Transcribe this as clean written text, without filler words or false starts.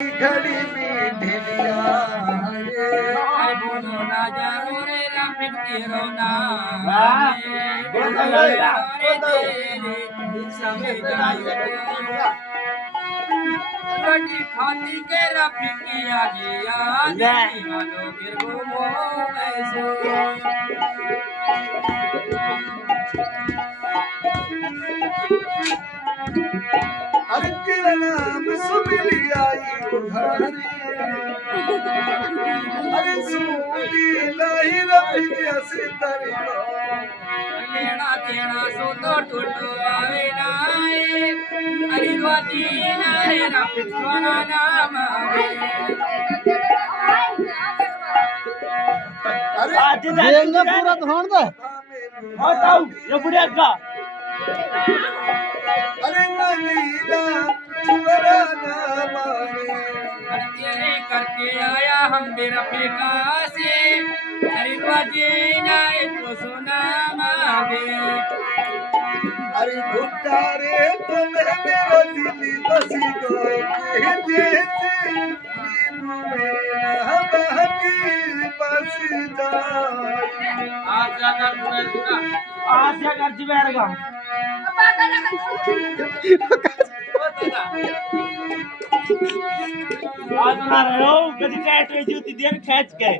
घड़ी मीठी अरे बोलो ना जानो रे लापित तेरो ना रोटी खाती के रफीकी आ गया वालों फिर घूमो ऐसे अरे किरण सुमिली आई उधारी अरे सूटी नहीं रफी कैसी तरी लेना देना सो तो टूटो आवे नाए अरे वाजी नारे रफीक सोना नाम आवे अरे आज देंगे पूरा धोन दे हटाओ ये बुढ़िया का अरे नगीना छुरा ना मारे तेरे करके आया हम मेरा फेंका से अरे वाजी नारे तो सोना मावे अरे भुट्टा रे तुम्हें मेरा दिल बसी को जैसे नींबू में ना बहकी बसी जाए आज जाकर जीवेगा आज बना रहे हो कभी टैट हुई जूती देर खींच के